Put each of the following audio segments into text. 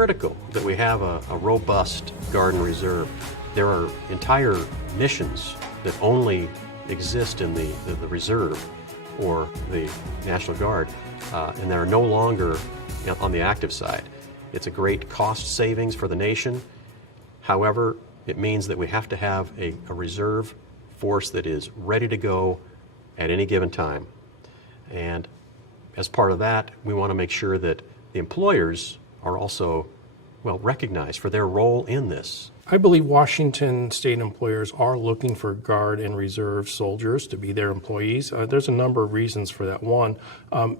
critical that we have a robust Guard and Reserve. There are entire missions that only exist in the Reserve or the National Guard, and they're no longer on the active side. It's a great cost savings for the nation. However, it means that we have to have a reserve force that is ready to go at any given time. And as part of that, we want to make sure that the employers are also, well, recognized for their role in this. I believe Washington state employers are looking for Guard and Reserve soldiers to be their employees. There's a number of reasons for that. One,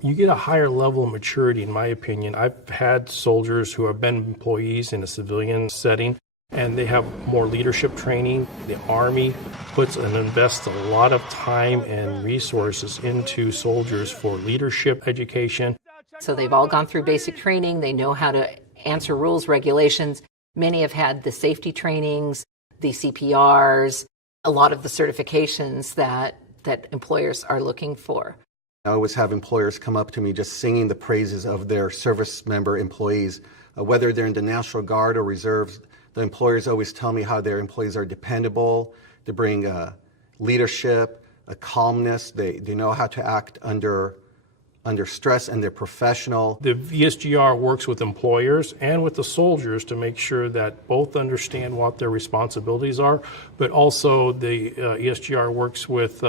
you get a higher level of maturity, in my opinion. I've had soldiers who have been employees in a civilian setting, and they have more leadership training. The Army puts and invests a lot of time and resources into soldiers for leadership education. So they've all gone through basic training. They know how to answer rules, regulations. Many have had the safety trainings, the CPRs, a lot of the certifications that employers are looking for. I always have employers come up to me just singing the praises of their service member employees. Whether they're in the National Guard or Reserves, the employers always tell me how their employees are dependable. They bring leadership, a calmness. They know how to act under stress, and they're professional. The ESGR works with employers and with the soldiers to make sure that both understand what their responsibilities are, but also the ESGR works with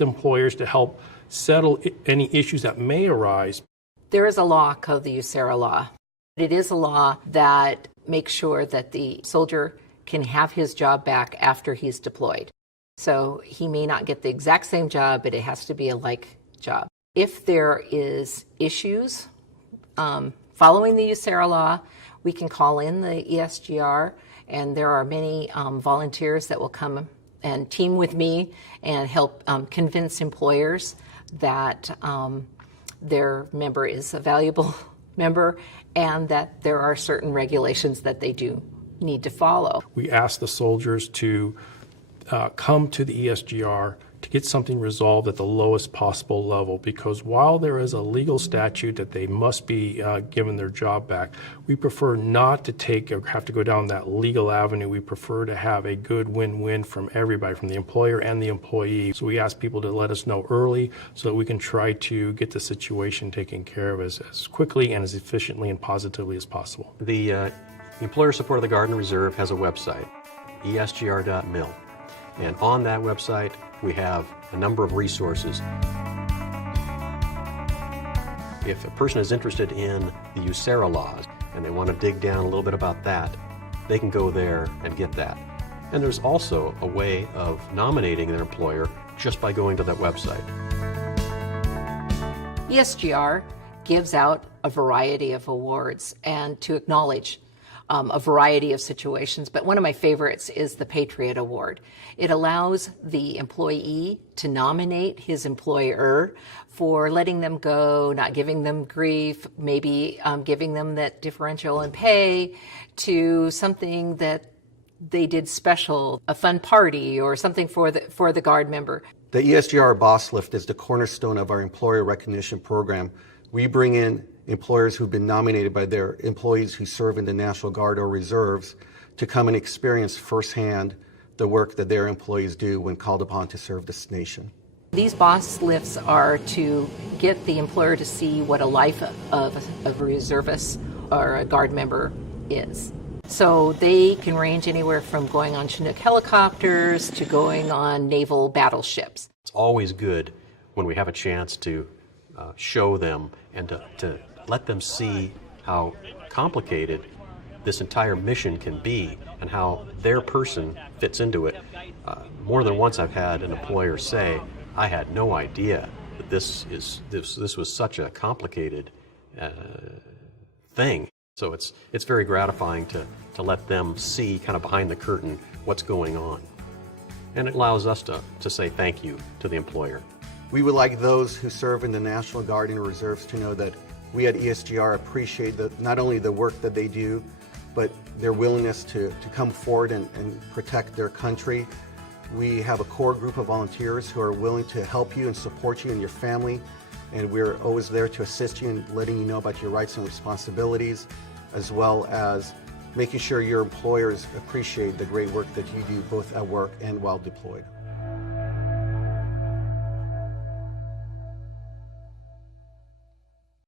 employers to help settle any issues that may arise. There is a law called the USERRA law. It is a law that makes sure that the soldier can have his job back after he's deployed. So he may not get the exact same job, but it has to be a like job. If there is issues following the USERRA law, we can call in the ESGR, and there are many volunteers that will come and team with me and help convince employers that their member is a valuable member and that there are certain regulations that they do need to follow. We ask the soldiers to come to the ESGR to get something resolved at the lowest possible level, because while there is a legal statute that they must be given their job back, we prefer not to take or have to go down that legal avenue. We prefer to have a good win-win from everybody, from the employer and the employee. So we ask people to let us know early so that we can try to get the situation taken care of as quickly and as efficiently and positively as possible. The Employer Support of the Guard and Reserve has a website, esgr.mil. And on that website, we have a number of resources. If a person is interested in the USERRA laws and they want to dig down a little bit about that, they can go there and get that. And there's also a way of nominating their employer just by going to that website. ESGR gives out a variety of awards and to acknowledge a variety of situations, but one of my favorites is the Patriot Award. It allows the employee to nominate his employer for letting them go, not giving them grief, maybe giving them that differential in pay, to something that they did special, a fun party or something for the Guard member. The ESGR Boss Lift is the cornerstone of our employer recognition program. We bring in employers who've been nominated by their employees who serve in the National Guard or Reserves to come and experience firsthand the work that their employees do when called upon to serve this nation. These boss lifts are to get the employer to see what a life of a reservist or a Guard member is. So they can range anywhere from going on Chinook helicopters to going on naval battleships. It's always good when we have a chance to show them and to let them see how complicated this entire mission can be and how their person fits into it. More than once I've had an employer say, I had no idea that this was such a complicated thing. So it's very gratifying to let them see kind of behind the curtain what's going on. And it allows us to say thank you to the employer. We would like those who serve in the National Guard and Reserves to know that we at ESGR appreciate not only the work that they do, but their willingness to come forward and protect their country. We have a core group of volunteers who are willing to help you and support you and your family, and we're always there to assist you in letting you know about your rights and responsibilities. as well as making sure your employers appreciate the great work that you do both at work and while deployed.